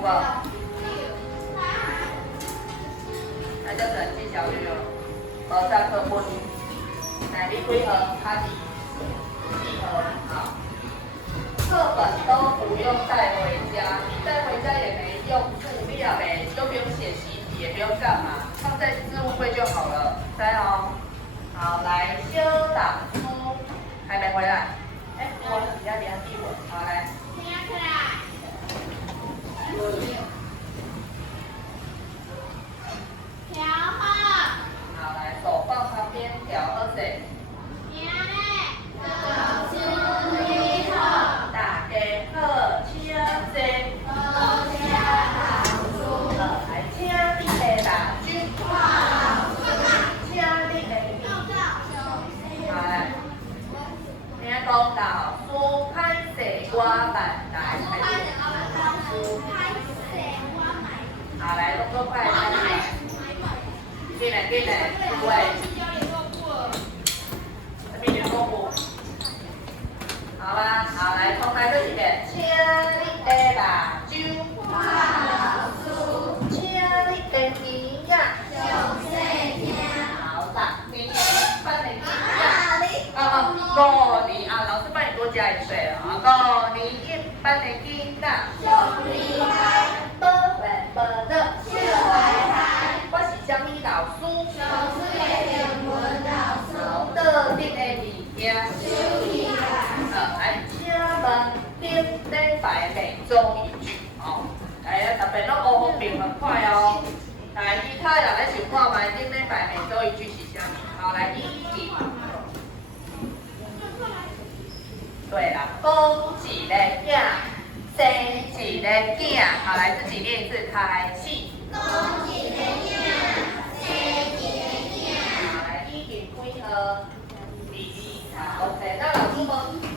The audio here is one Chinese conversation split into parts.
无？那就等纪小玉了。无上课本，来你几何？卡几？几何？好。课本都不用带回家，你带回家也没用处，你也没就不用写习题，也不用干嘛，放在置物柜就好了。来哦。好，来修导书，还没回来。哎，我比较记我。好，来。调好。好，来手放旁边，调好势。大家好，请坐。来，请你的大军。请你的。好来，听讲老师歹势，我慢来。好来，动作快，进来，对。这边联络簿。好啦，好来，重来这几遍。请你的辣椒，请你的鱼仔，好啦，你帮你5年啊，老师帮你多加1岁了啊，5年1班的囡仔，宝乐，我是什么老师？特定的物件。来，请问顶礼拜每周1句哦。来，特别拢学方面很快哦。来，其他人来想看卖顶礼拜每周1句是啥？好，来1题。对啦，讲一个囝，生一个囝。好，来自己念一次，开始。好，来1题几何？OK， 那老师问，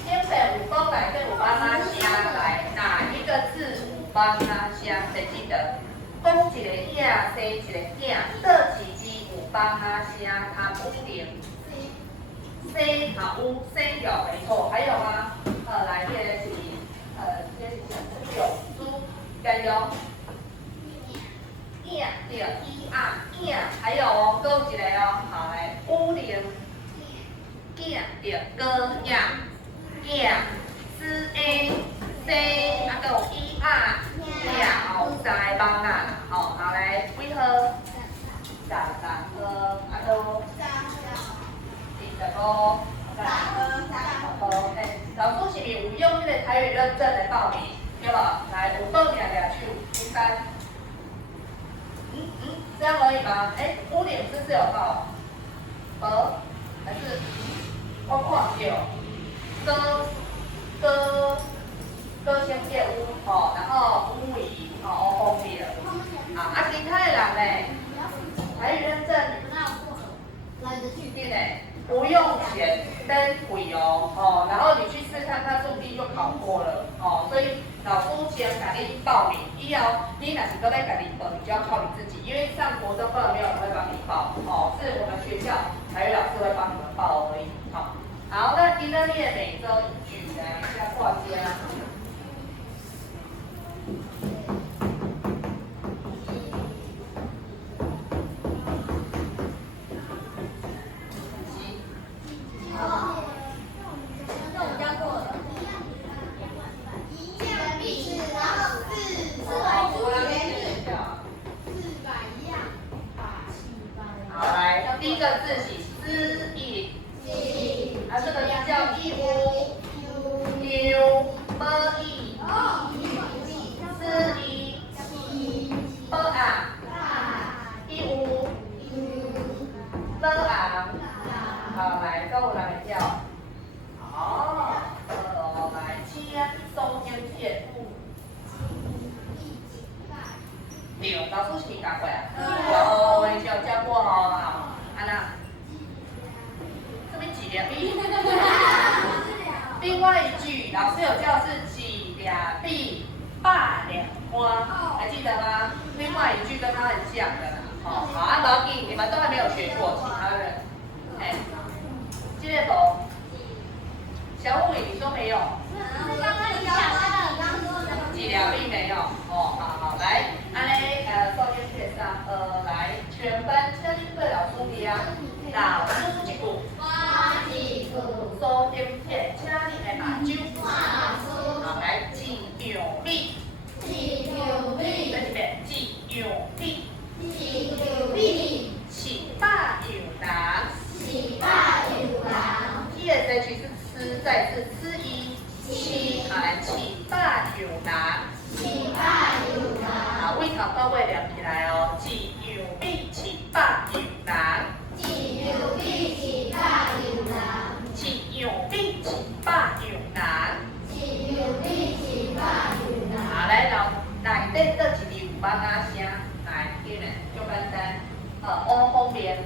前面有讲内底有帮他写来哪一个字有帮他写？谁记得？讲一个囝，生一个囝，这几句有帮他写，他不点。生好有生有没错，还有吗？来这个是这是什么？有书，加油。囝对囝，还有哦，还有一个哦，好来5零。囝着哥囝4A C 啊，还有囝后3个帮啊，好，好来几何？13号，啊都25，哎，老师是不是有用那个台语认证来报名？对吧？来，有报名2手，应该，这样而已吗？哎，5点是不是有报？还是？我看到歌先借有吼，然后武夷吼方便啊，其他的人呢？台语认证对呢，不用钱，但贵哦，然后你去试看看，说不定就考过了哦。所以老师先给你报名，以后你若是都在给你报，你就要靠你自己，因为上国中根本没有人会帮你报哦，是我们学校台语老师会帮你们报而已。好，那今天列每周1句，来一下画家。好，来，第一个字是思义。啊，这个叫义乌，u 么义，思义，么啊，义乌，么啊，好，来，够来叫，好，来，请松江县，对，老师是你教过啊？有，我以前有教过哦，好，安娜。另外一句，老师有教是几俩币霸两花，还记得吗？另外一句跟它很像的啦。好，啊，不要紧，你们都还没有学过，其他人，哎，记得懂？小五你说没有？几俩币没有？哦，好，老师一句，我一句，苏金片，请你的目睭。好，来，一样米，一样米，再一遍，一样米，一样米，七八样人。七八样人，第二个句是吃，再是吃一，七来七八样人。七八样人，好，胃肠到位连起来哦，一样米，七八样人。一样米，七八样人，一样米，七八样人。一样米，七八样人。好，来内底倒一字有帮啊声，来，紧嘞，足简单。O后面，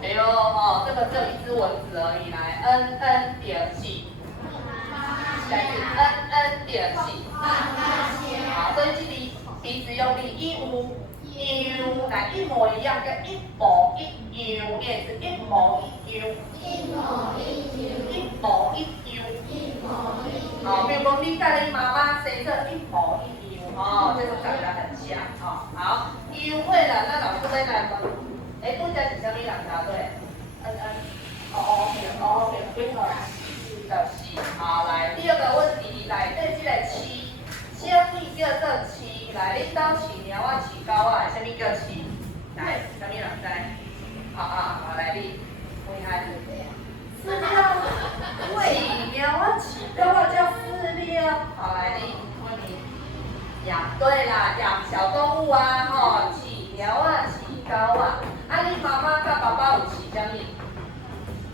对哦，这个只有一只蚊子而已。来，N 点是，再是 N 点是。好，所以这里鼻子用力，一来一模一样，跟一模一样，也是一模一样。好，比如说你跟你妈妈生得一模一样，哦，就是长得很像，哦，好，优惠了，那老师要来问，拄则是啥物人答对几号？就是好，来第二个问题，来对这个饲，啥物叫做饲？来，恁兜饲猫仔、饲狗仔，啥物叫饲？来，啥物人知？好，来你，厉害。饲料，饲猫仔、饲狗仔叫饲料。好，来你，问你。养对啦，养小动物啊，吼，饲猫仔、饲狗仔。啊，你妈妈甲爸爸有饲啥物？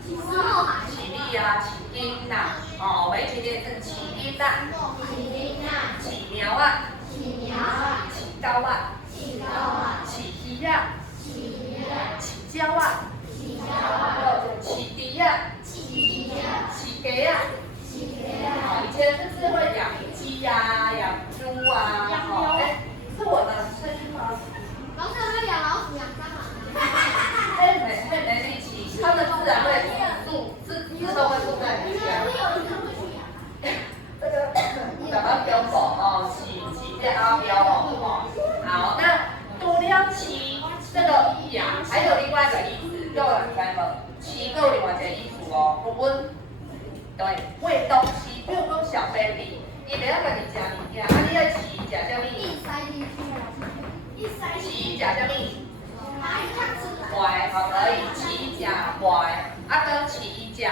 饲你啊，饲囡仔。哦，我们一起练是饲囡仔。饲猫仔。飼狗仔。饲鱼仔。饲鸟仔。饲猪仔。饲鸡仔。以前是不是会养鸡呀、养猪啊？哦，是我的声音吗？老师会养老鼠、养蟑螂。没力气，它们自然会自动会住在你家。这个怎么标榜哦？起这阿标哦。好，那除了饲这个养，还有另外一个意思，叫人知无？饲有另外一个意思哦，如果对，喂东西，比如讲小 baby， 伊袂晓家己食物件，啊你爱饲伊食啥物？饲伊食啥物？乖，好可以，饲伊食乖，啊跟饲伊食牛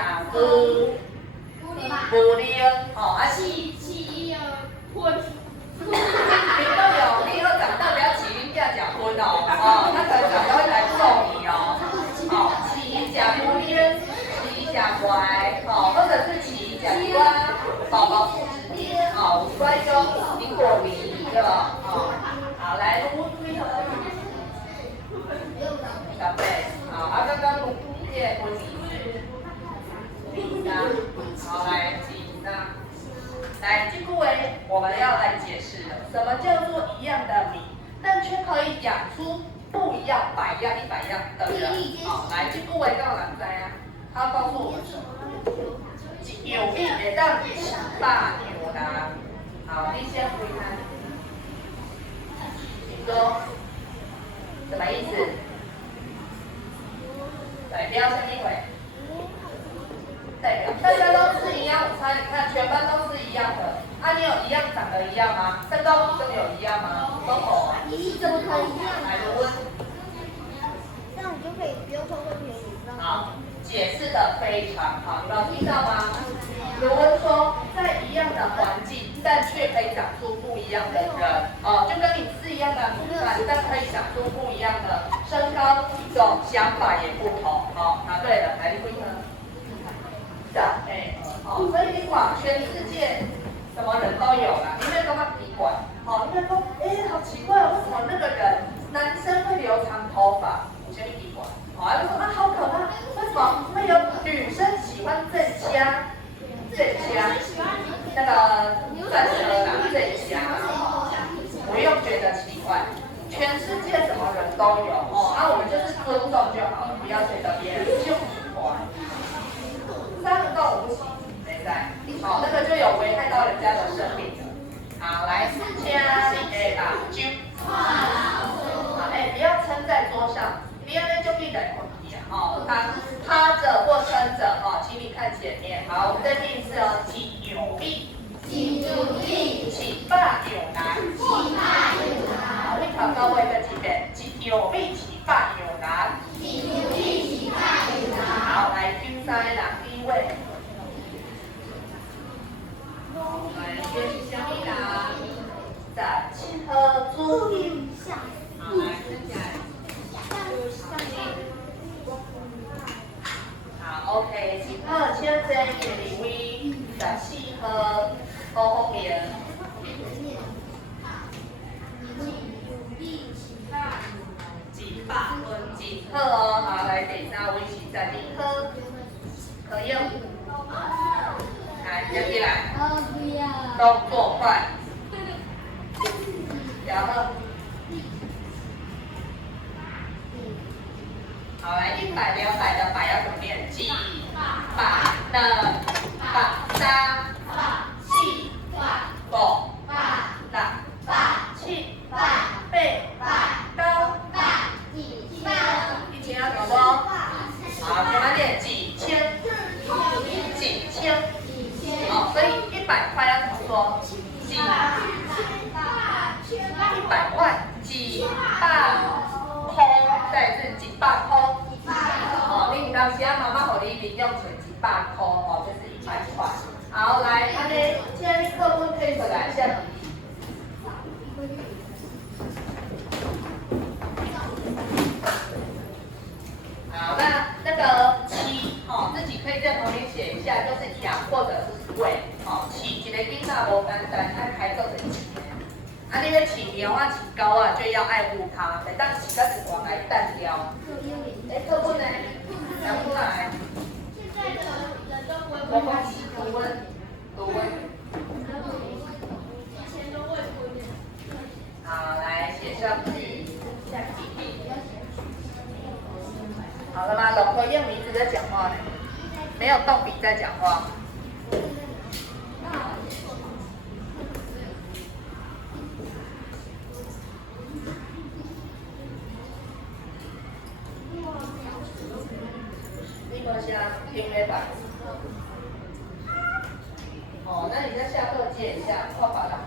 奶，哦，啊饲伊混。你都有，你以后长大不要饲恁囝食荤哦，哦，他可能长大会来揍你哦，哦，饲伊食牛奶，饲伊食乖，哦，或者是饲伊食一寡宝宝副食品，哦，有关种苹果泥，对吧？哦，好，来，我配合。小贝，好，啊，刚刚录叶婚礼是好，来紧张。来，这句话我们要来解释了，什么叫做一样的米，但却可以养出不一样、百样、100样的人？好，来，这句话叫人知啊？他告诉我们什么？一样米会当7、8样人。好，你先回答。请说，什么意思？对，不要先一回。代表大家都吃营养午餐，你看全班都是一样的。啊，你有一样长得一样吗？身高体重有一样吗？都有。怎么可以一样？来，卢温。这样我就可以不用偷偷便宜，好，解释的非常好，你有听到吗？卢温说，在一样的环境，但却可以长出不一样的人。哦，就跟你吃一样的米饭，但可以长出不一样的身高体重，想法也不同。好，答对了，来，你回答。所以你讲全世界什么人都有啦，你会感觉奇怪，你会说，好奇怪，为什么那个人男生会留长头发？有什么奇怪？就说好可怕，为什么会有女生喜欢正腔？那个钻石啦，正腔，不用觉得奇怪，全世界什么人都有我们就是尊重就好了，不要觉得别人就奇怪。3个动物不行，现在，那个就有危害到人家的生命了。好，来，家里的目睭，不要撑在桌上，不要那就变得问题啊。哦，趴着或撑着哦，请你看前面。好，我们再念一次哦，起牛臂，起霸牛男，好，你考到位再几遍，起牛臂，起霸牛男，好，来第三人第一位，来这是什么人？17号注意，好，来看起来。好 ，OK， 17号请坐第二位，14号高福平。几号哦？好，来第三位是12号，可以。来，接起来，动作快，然后。好，来100、200的百要怎么念？几百的百3、4、5、6、7、8、9、1000要怎么说？好，慢慢念，几千。好，所以100块要怎么说？几100块，几百块，再是几百块。哦，你当时啊，妈妈给你零用钱100块，哦，就是100块。好，来，安尼，请你课本推出来，下。好，那个七，哦，自己可以在旁边写一下，就是羊或者是尾，哦，起一个囡仔无简单，爱开做成起。啊，你要饲猫啊、饲狗啊，就要爱护它，袂当饲到一半来单掉。课本呢？拿出来。我讲图文。好，来写上字。好了吗？龙头用名字在讲话呢，没有动笔在讲话。听没吧？哦，那你在下课接一下，画法啦。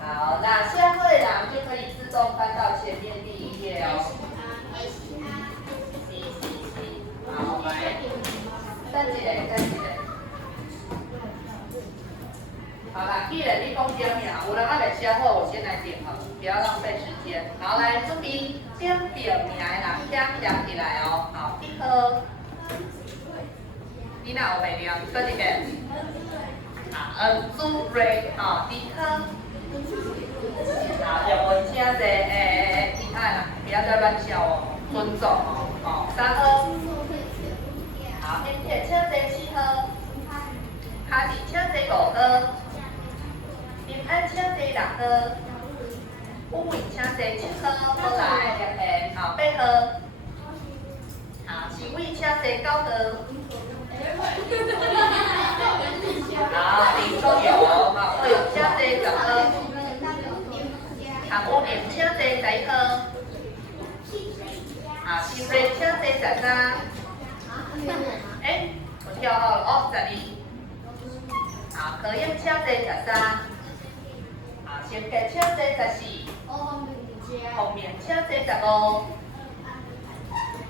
好，那下课的人就可以自动翻到前面第1页哦。好，来，等一下。好啦，既然你讲点名，有人还没写好，我先来点好，不要浪费时间。好，来，准备点名的人，点起来哦。好，1号，你哪有没念？说一遍。好，朱瑞，好，2号。好，叶文请坐，其他人不要再乱笑哦，尊重哦。好，3号。好，今天请坐4号。卡迪请坐5号。平安请坐6号，乌云请坐7号，过来2个，好8号，好新伟请坐9号，好林中友，好魏勇请坐10号，好乌林请坐11号，好新瑞请坐13，我跳好了哦12，好何英请坐13。先客请坐14，后面请坐15，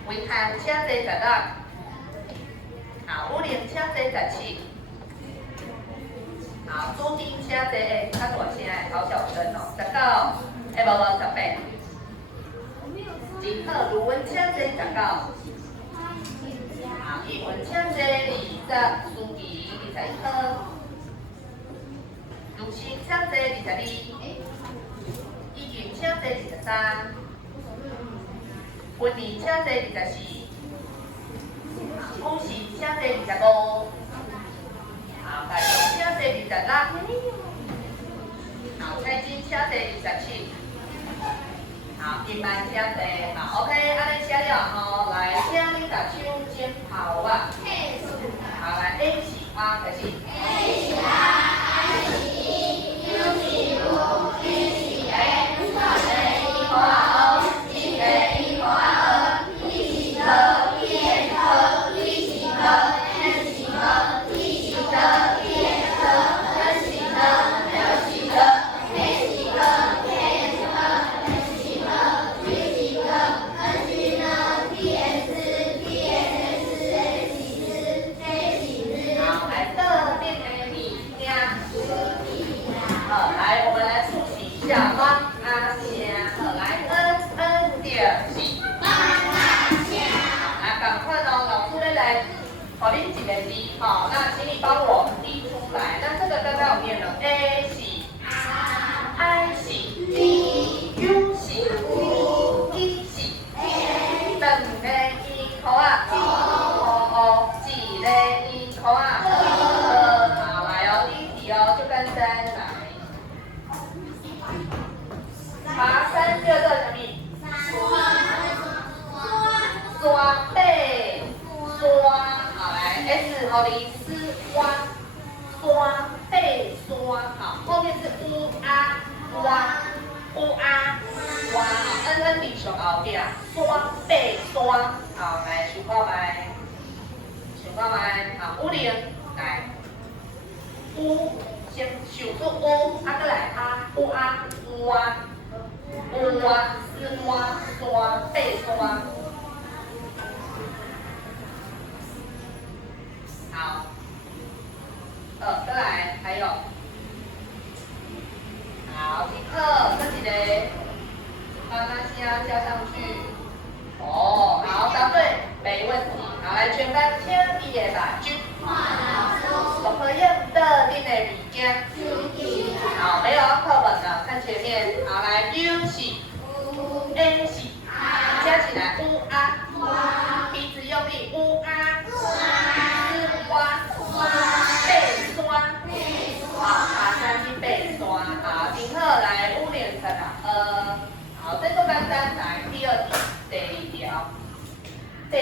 维汉请坐16，好，武玲请坐17，好，朱丁请坐较大声的，好小声哦，19，无18，真好，卢文请坐19，好，义文请坐20，苏琪21号。卢星请坐22，依云请坐23，温妮请坐24，古时请坐25，好，大雄请坐26，好，蔡金请坐27，好，金曼请坐，好 ，OK， 安尼写了吼，来，请你把手先抛啊，好，来 A 是啊，开始。A 是啊。请你帮我译出来。那这个刚刚有念了 A 是 I 是 U 是 E 是，两个一口啊，一个一口啊，好来哦，第一题哦，就跟在来。爬山叫做什么？刷背刷，好来 S 好零丝刷刷背刷，好，后面是乌啊哇乌啊哇，好，N 比上后边刷背刷，好来数看麦，数看麦，好乌零来乌先数出乌，啊再来啊乌啊哇。乌啊，丝哇，刷，背刷。好，再来，还有，好，第二，这几个，把那些加上去。哦，好，答对，没问题。好，来，全班签毕业吧，就。小朋友的你的物件。好，没有课本的，看前面。好，来 U 是 A 是，加起来 U 啊，鼻子用力 U 啊，丝哇，背刷，好，爬山去背刷，好，停课来5年层啊，好，这个单单来第二题，第二条，第二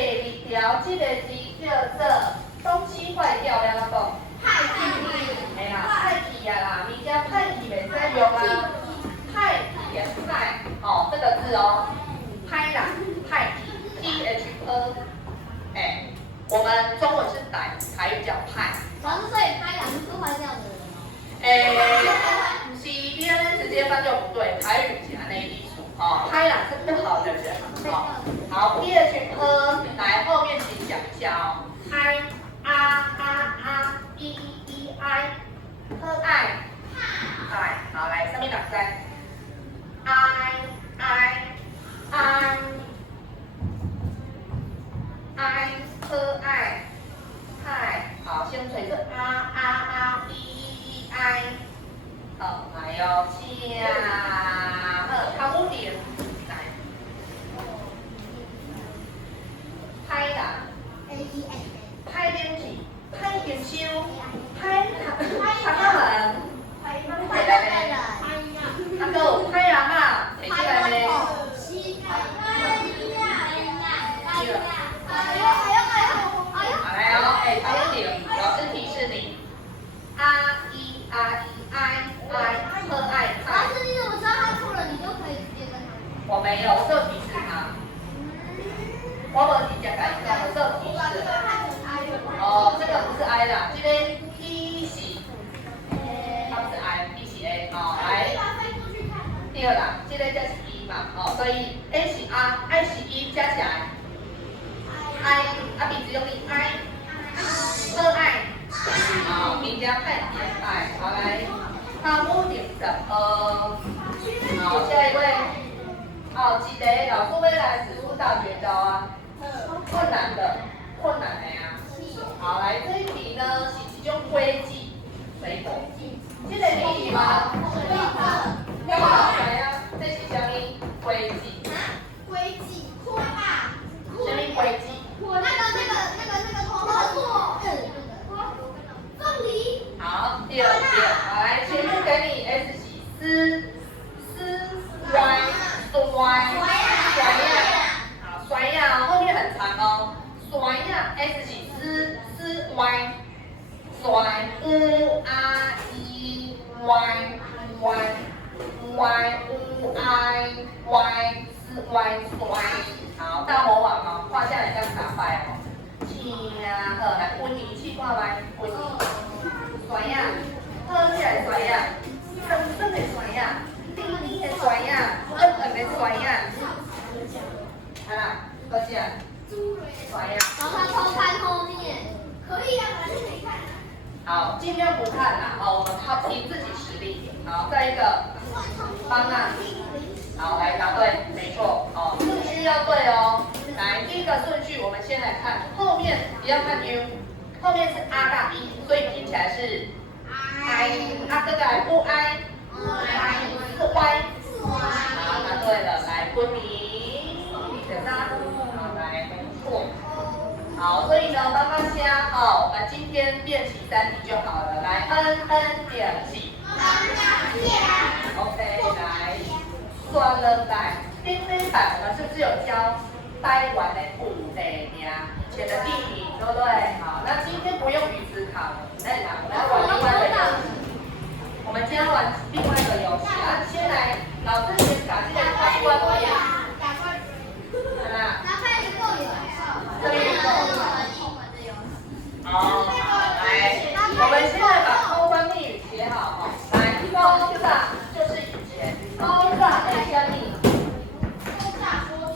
条这个字叫做东西坏掉要怎讲？歹去，嘿啦，歹去啊啦，物件歹去袂使用啊。歹去的歹，哦，这个字哦，歹啦，歹去 ，THE， 哎，我们中文是歹，台语叫派。老师，所以拍两是坏掉的人吗？不是，你安直接翻就不对，台语是安尼意思哦，歹啦是不好的人，哦，好，THE，来后面请讲一下哦，I。I，可爱，爱，好来，上面打3 I，可爱，嗨，好，先锤是I，好，来哟，好，汤姆点，来，拍啦 拍电视，拍电视。拍他们，拍来没？那个拍人啊，提起来没？好来哦，哎，唐文婷，老师提示你，I，可爱。老师，你怎么知道他错了？你就可以直接跟他。我没有，我只有提示他。我没直接改一下，我只有提示。哦，这个不是 I 啦，这个。好，来，第二啦，这个就是 E 嘛，哦，所以 A 是 I 是 E 加起来 ，I 鼻子用力 I， 可爱，好，名家太偏爱，好来，他屋顶的好，下一位，哦，记得老师未来使出大绝招啊，困难的呀，好来这一题呢是其中规矩水果。这个你吗？要来啊！这是什么规矩？规矩，拖把。什么规矩？那个合作。凤梨。好，第二题，好来，全部给你 S 是歪，好，甩呀，后面很长哦，甩呀 ，S 是丝歪，甩 U R E Y， 好，大魔王哦，画下来这样打败哦。来温仪器画来，温仪，甩呀，喝起来甩呀，生的甩呀，滴的甩呀，的甩呀。好啦，喝起来，甩呀。然后他偷看后面，可以啊，反正可以看。好，尽量不看啦，好，我们靠凭自己实力。好，再一个，方案。好，来答对，没错，哦，顺序要对哦。来，第一个顺序我们先来看，后面不要看 U，后面是啊大一，所以拼起来是哀。啊，这个来不哀，是歪。好，答对了，来昆明，选答。好，来，没错。好，所以呢，妈妈虾哦，我们今天练习3题就好了。来，n 点起。OK， 来，算了来，今天版我们是不是有教台湾的古地名以前的地名，对不对？好，那今天不用语词考了，哎，我们要玩另外一个游戏。我们今天玩另外一个游戏啊，先来，老师先把这个开关键。这边有。好，来，我们现在把通关密语写好哦。来，高炸就是以前高炸的下面，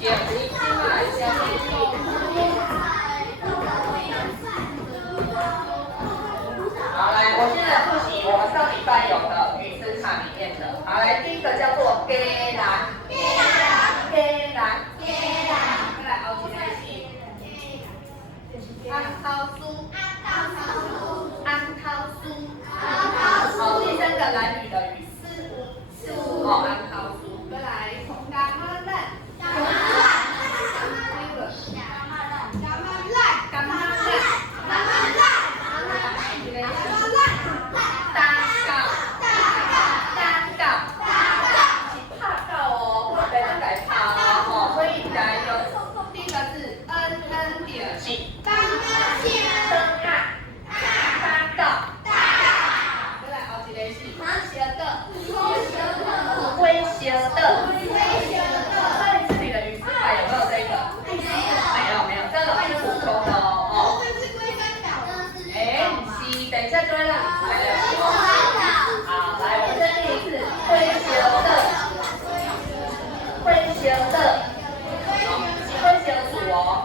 点名起码下面。好，来，我现在复习我们上礼拜有的语词卡里面的。好，来，第一个叫做鸡蛋，鸡蛋，再来后一个是安桃酥，安桃酥。好，第三个蓝语的语思，哦，安桃酥。再来干妈烂，干妈烂，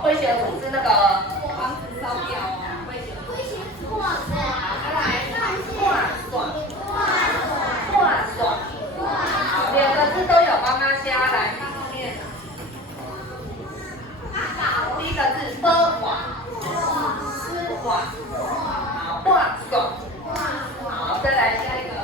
会写的组是那个房子烧掉哦，会写的。好，再来挂爽，好，2个字都有妈妈虾，来看后面。第一个字喝瓦，吃瓦，好，挂爽，好，再来下一个。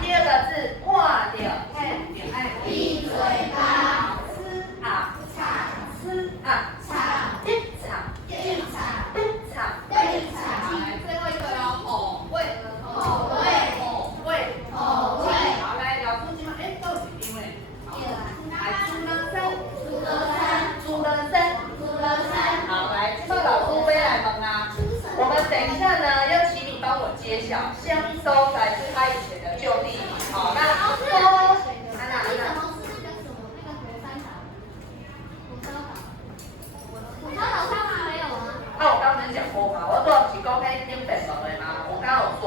第二个字挂掉，闭嘴巴，吃啊，来最后一个喽，藕味，好，来老师今晚到几点嘞？来煮了生，好，来今晚老师飞来问啊，我们等一下呢要请你帮我揭晓香收来自他以前的旧地名，好，那安娜。我刚才讲过嘛，我说不是讲迄顶北门的吗？我刚刚有说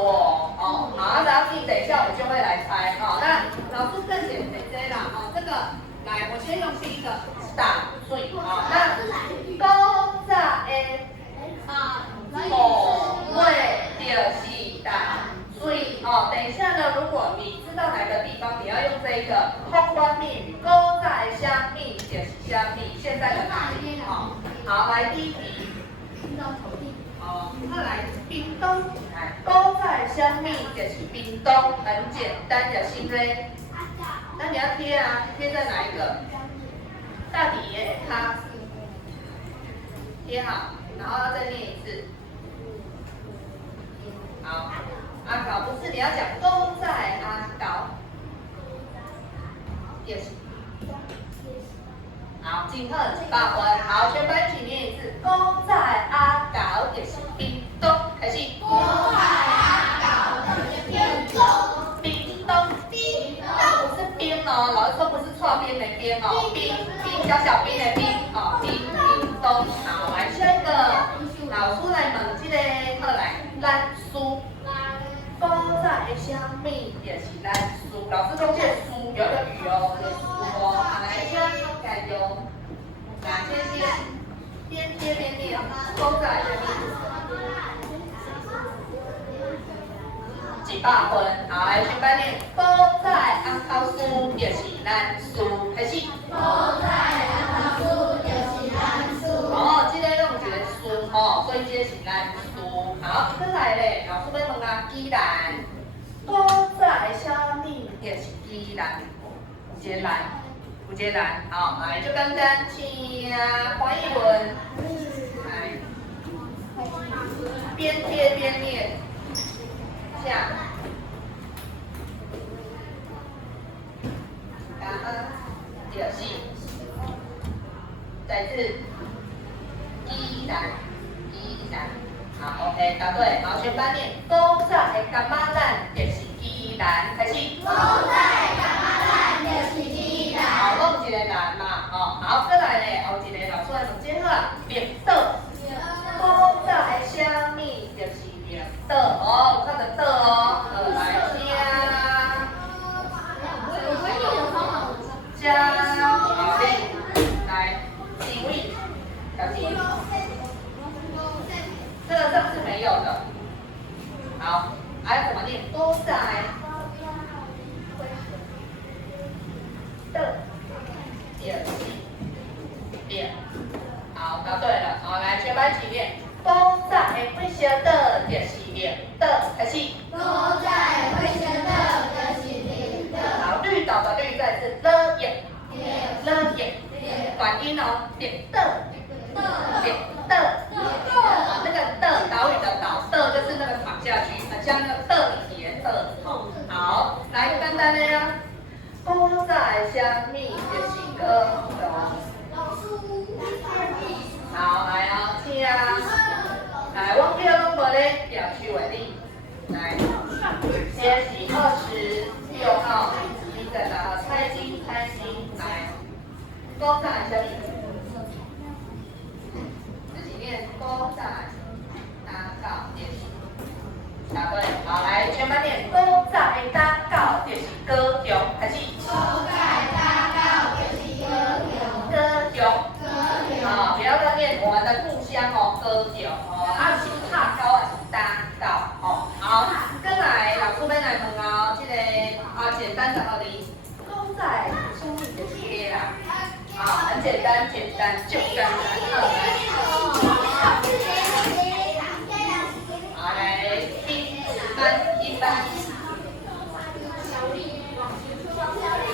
哦，好，然后你等一下我们就会来猜，好，那老师更简单啦，这个来，我先用第一个打水，好，那古早的口味就是打水，等一下呢，如果你知道哪个地方，你要用这一个通关密语，古早的虾米就是虾米，现在的哪里？好，来第一题。再来屏东，古早的虾米就是屏东，很简单就是咧。那你要贴啊，贴在哪一个？大底耶，它贴好，然后要再念一次。好，阿搞不是你要讲古早的阿搞，也是。好，今后8分，好，全班一起念一次。古早的阿搞就是屏东，开始。古早的阿搞就是屏东，不是冰哦，老师说不是错冰的冰哦，冰小冰的冰哦，屏东。好，来下一个，老师来问这个，好来，内虾米就是咱书，老师讲这个书有一个语哦，这个书哦，来这改用哪些边贴边念，都在这里。100分，好，来全班念，都在安考书就是咱书，开始。都在安考书就是咱书。哦，这个拢有一个书哦，所以这是咱书。好，再来咧，老师要问啊，鸡蛋，都在虾米就是鸡蛋，有一个蛋，有一个蛋，好，来就简单，请黄奕文来，边贴边念。下，感恩，就是再次，鸡蛋，好 ，OK， 答对，好，全班念，都在干嘛蛋就是鸡蛋，开始。都在干嘛蛋就是鸡蛋。好，讲一个蛋嘛，哦，好，再来咧，后一个老师来总结好，绿豆，都在虾米就是。的哦，看着的哦，来加好嘞，来几位小鸡，这个上次没有的，好，还怎么念？都在的点，好，答对了，好，来全班一起念。都在会写的就是零的，开始。都在会写的就是零的。好，绿岛的绿再是了眼，短音哦，点的，那个的岛屿的岛的就是那个躺下去，很像那个的铁的，好，来简单的呀。都在虾米就是个好，来哦，请来，我叫拢无咧表区为例，来，先是26号，你在哪？猜金，来，都在这里，自己念，都在打稿练习，答对，好，来，全班念，都在打稿就是高雄，开始。都在打稿就是高雄。好，不要再念我们的故乡哦，高雄哦，是拍高还是打高哦？好，跟来老师要来问哦，这个简单的例，都在兄弟的贴啦，很简单，就简单。好，来一般。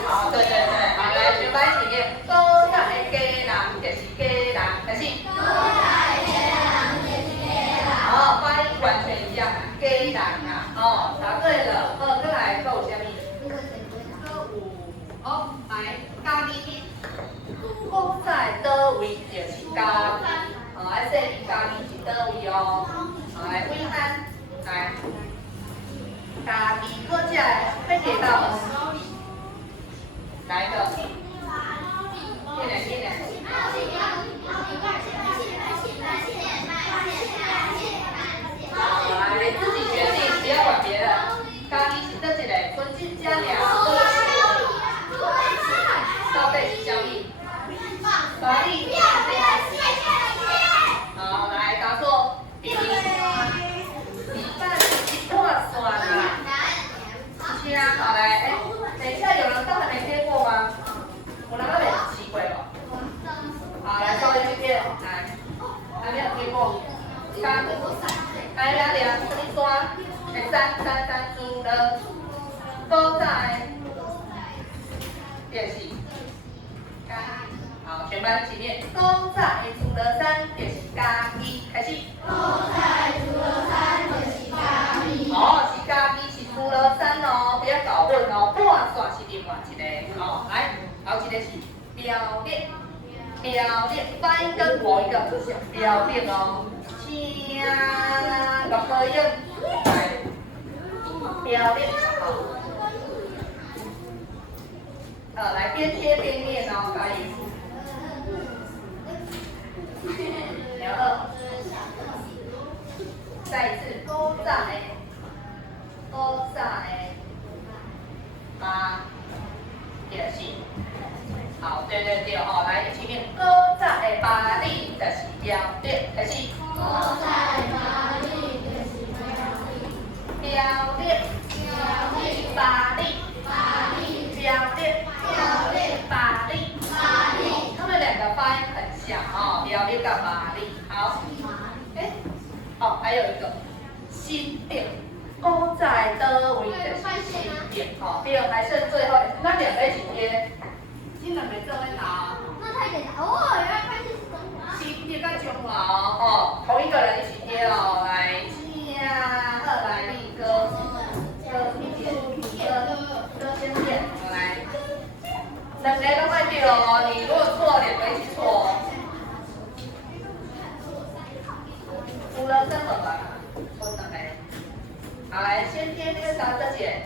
好，对，好，来全班一起念，都在家人就是家人，开始。都在家人就是家人。好，发音完全一样，家人啊，哦，答对了，再来还有什么？来咖喱面，都在倒位就是咖喱，说你咖喱是倒位哦，来伟安，来咖喱好食的，要加到。哪一个？念。来，自己决定，不要管别人。咖喱是倒一个，纯净加料。到底是什么？咖喱。好，来答错。米饭一块蒜啦。好来，等一下，有人刚才没贴过吗？我拿到没骑过了。好，来稍微去贴，来，还没有贴过。来两，什么刷？三猪的都在练习。好，全班一起念。都在除了3就是加1，开始。都在除了3就是加1。哦，是加1是除了3哦，不要搞混哦。半线是另外一个。好，来，后一个是表列，发音跟我一个不像，表列哦。请6个音来表列好。来边贴边念哦，可以。2，再一次，都在好，对对对，哦，来一起念。古早的巴黎就是条列，开始。古早的巴黎就是条列，巴黎，条列，巴黎。他们两个发音很像哦，条列跟巴黎。好，哎，哦，还有一个新店。古在的位就是新店，哦，对，还剩最后，那两个一起贴。这两个做在哪？那太简单哦，原来关键是中华。新店跟中华哦，同一个人一起贴哦，来，呀，好来立哥，哥先点，我来，两个都会对哦，你如果错，两个一起错哦。除了这个吧，错两个。好，来先贴那个啥这些，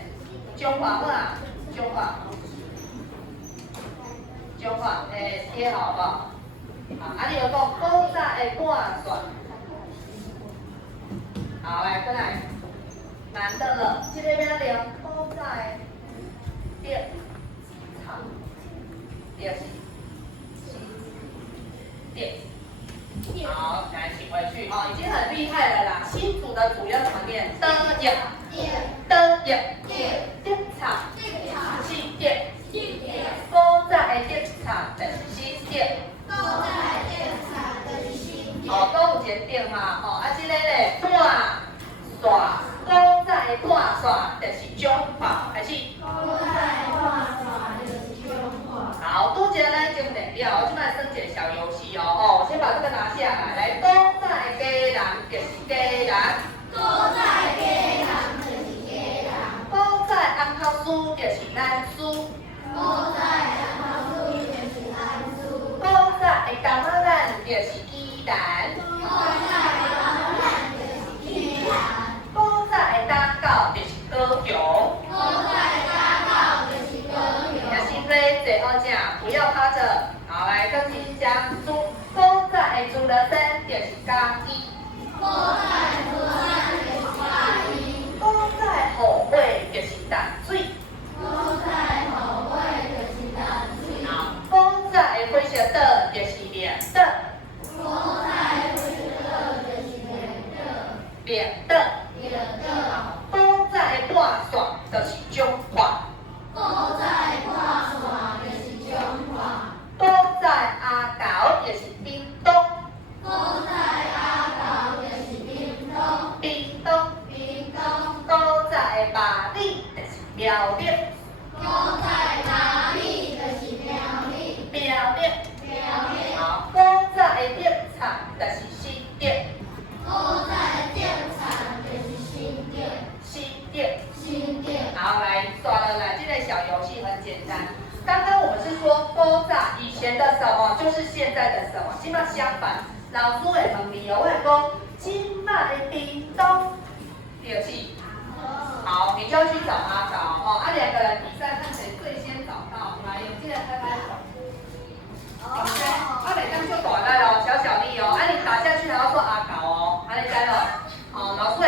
中华嘛，中华。中华，贴好不好？好，你有讲古早的半线。好，来，再来，难的了，这边要聊古早的电厂，电电。好，来，请回去。哦，已经很厉害了啦。新竹的主要怎么念？的呀，电厂，新店。古早的电厂就是新店。哦，都有一个店嘛，哦，啊，这个咧半线，古早的半线就是中华，还是？好，拄则咱已经练了，即摆算一个小游戏哦。哦，我先把这个拿下来，来，古早的家人就是家人。古早的红头书就是咱书。古早的柑仔蛋就是鸡蛋。古早的打狗就是高雄。也是最好食，不要趴着。好，来更新讲猪。古早的猪肉蛋就是家己。古早的后尾就是淡水。好，古早的火烧岛就是莲岛。莲岛。好，古早的半线就是中华。古早阿狗就是叮咚。叮咚。古早的巴黎就是苗栗。好，古早的电厂就是新店。新店。好，来刷了来，这个小游戏很简单。刚刚我们是说古早以前的什么就是现在的什么，今嘛相反。老师会问你哦，我会讲今嘛的叮咚，就是好，你就要去找阿搞哦。啊，两个人比赛，看谁最先找到。来，有些人拍拍手。OK，阿磊刚就短了哦，小力哦。啊，你打下去还要说阿搞哦，阿你知咯？哦，老师会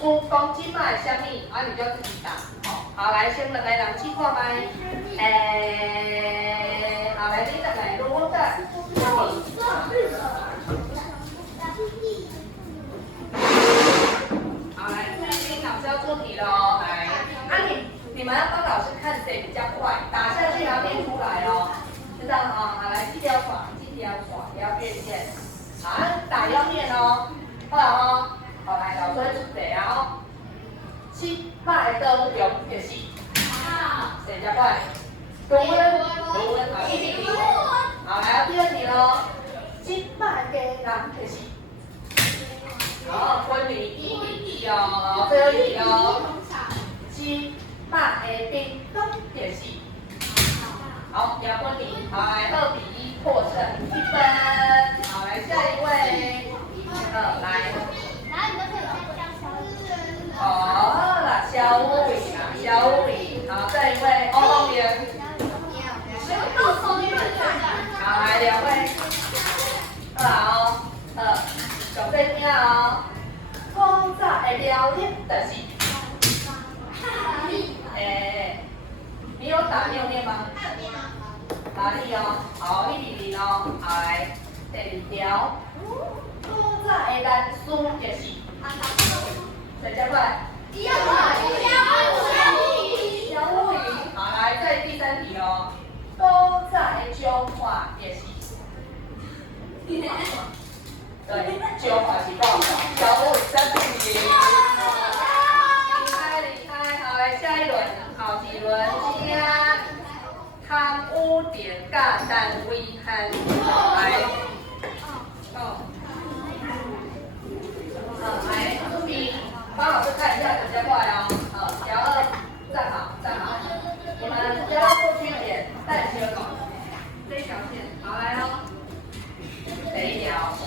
出公斤嘛，虾米，啊，你就自己打。好，来先两个人试看麦。好，来你两个如果好，来，这边老师要出题了哦，来，你们要帮老师看谁比较快，打下去还要念出来哦，知道吗？好，来，记得要耍，不要变线。好，打要念哦，好哦，好来，老师会出题啊哦。七摆的标就是谁比较快？卢温，好，一比零。好，来第二题喽。七摆的人就是。好，分离1比1哦，最后一题哦。七摆的叮咚就是。好，要分离。好，来2比1破成1分。好，来下一位。来。哦，啦，小伟，好，这一位欧梦圆。好，来2位。好，准备听哦。古早的料理就是。你有打，你有念吗？好，好，你哦，好，你二面哦，好来，第二条，古早的历史就是，谁讲过来？萧武营，好来，再第三题哦，古早的中华就是，对，中华是报萧武营3比0。厉害，好来下一轮，后一轮加贪污点甲单位和来，来注意，帮老师看一下等下过来哦，条2站好，站好，你们要过去一点，带学走这一条线，好来哦，第一条，像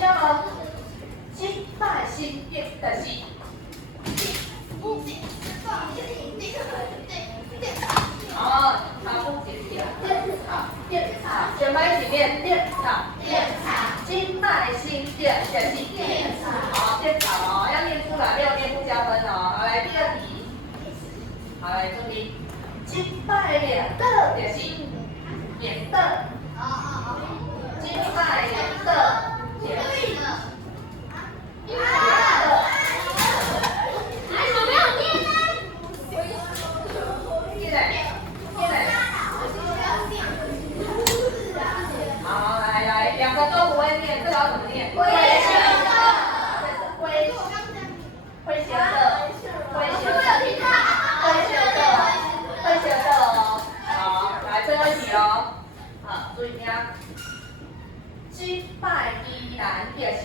击败新店的是。好，它不解题了。电厂，全班一起念电厂。金麦新店就是电厂。好，电厂哦，要念出来，没有念不加分哦。好，来第二题。好，来注意，金麦脸的就是脸的。金麦脸的就是脸的。好，来，两个都不会念，这个要怎么念？灰仙的，这是灰仙的，哦。好，来最后一题喽。好，注意听。击败依然也是。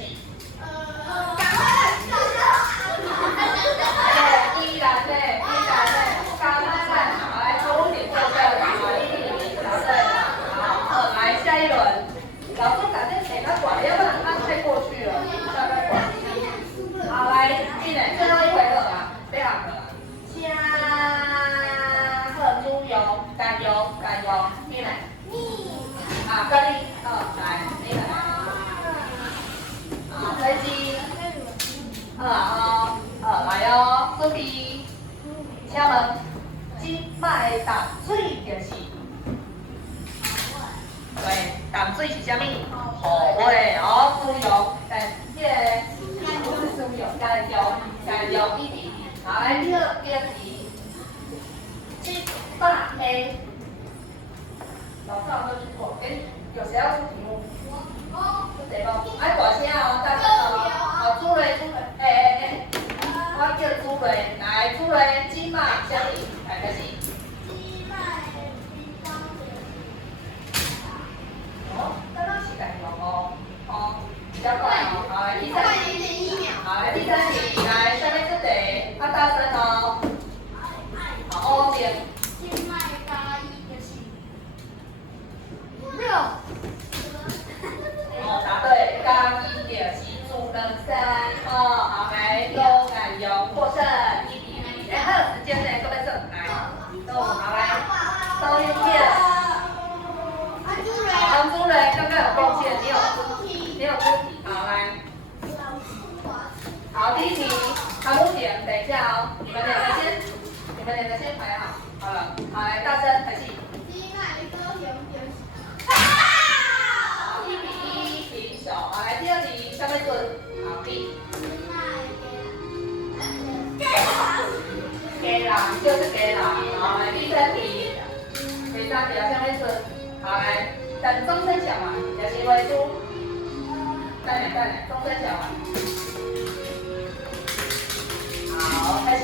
依然嘞，刚刚好，来重点做对了，好，你答对了，好，来下一轮，老师感觉给他管，要不然他太过去了，要不要管？好，来，进来，最后一回合啊，这样的，加贺猪油，甘油，进来，啊，咖喱，来，进来，好，飞机。来哦，注意，请问金麦淡水就是？对，淡水是啥物？好味哦，猪油，但这个不是猪油，甘油一滴。好，来第二题，金麦的，老师好像去过，有谁要出题目？是谁不？哎，大声哦，大声哦。好，朱雷，我叫朱雷，来，朱雷，金麦相应，来开始。刚刚是改用哦，比较快哦。好，来第三题。好，来第三题，来下面这题，较大声哦。好，O点。答对，刚一点是主能3，好，来，都敢用获胜1比0，还有时间呢，各位正来，好来，都一遍。好，朱雷刚刚有贡献，你有出题，好来。好，第一题，韩木点，等一下哦，你们两个先排好，好了，好来，大声开始。好，来第二题，下面准，好，B。给啦，就是给啦。好，来第三题，下面准，好来，等钟声响完，表示为主。再来，钟声响完。好，开始。